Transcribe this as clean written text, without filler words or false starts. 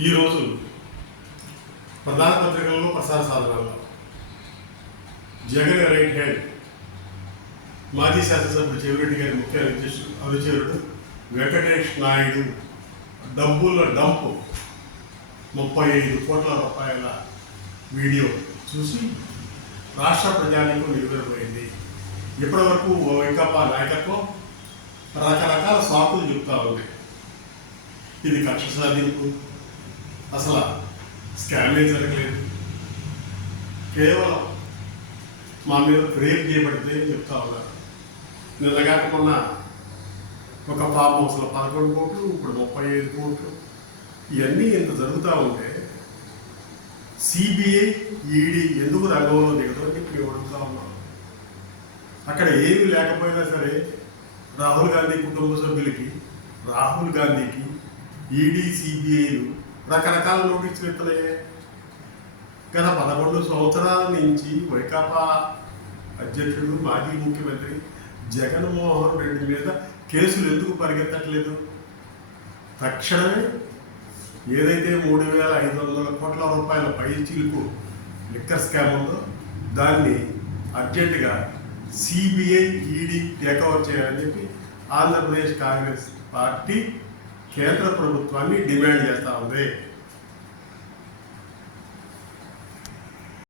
ఈరోజు ప్రధాన పత్రికల్లో ప్రసార సాధనాల్లో జగన్ రైట్ హ్యాండ్ మాజీ శాసనసభ్యుడు చెవిరెడ్డి గారి ముఖ్య అనుచరుడు వెంకటేష్ నాయుడు డబ్బుల డంపు 35 కోట్ల రూపాయల వీడియో చూసి రాష్ట్ర ప్రజానీకం నిలబడిపోయింది. ఇప్పటివరకు వైకాపా నాయకత్వం రకరకాల సాకులు చెప్తా ఉంది. ఇది కక్ష సాధింపు, అసలు స్కామ్లే జరగలేదు, కేవలం మా మీద రేప్ చేయబడితే చెప్తా ఉన్నారు. నిన్నగాక మొన్న ఒక ఫామ్ హౌస్లో 11 కోట్లు, ఇప్పుడు 35 కోట్లు. ఇవన్నీ ఇంత జరుగుతూ ఉంటే సిబిఐ ఈడీ ఎందుకు రంగంలో దిగదు అని చెప్పి అడుగుతా ఉన్నాం. అక్కడ ఏమీ లేకపోయినా సరే రాహుల్ గాంధీ కుటుంబ సభ్యులకి, రాహుల్ గాంధీకి ఈడీ సిబిఐలు రకరకాల నోటీసులు ఇస్తున్నాయి. గత 11 సంవత్సరాల నుంచి వైకాపా అధ్యక్షుడు మాజీ ముఖ్యమంత్రి జగన్మోహన్ రెడ్డి మీద కేసులు ఎందుకు పరిగెత్తట్లేదు? తక్షణమే ఏదైతే 3,500 కోట్ల రూపాయల పైచిలుకు లిక్కర్ స్కామ్ ఉందో దాన్ని అర్జెంటుగా సిబిఐ ఈడీ టేకఓవర్ చేయాలని చెప్పి ఆంధ్రప్రదేశ్ కాంగ్రెస్ పార్టీ కేంద్ర ప్రభుత్వాన్ని డిమాండ్ చేస్తూ ఉంది.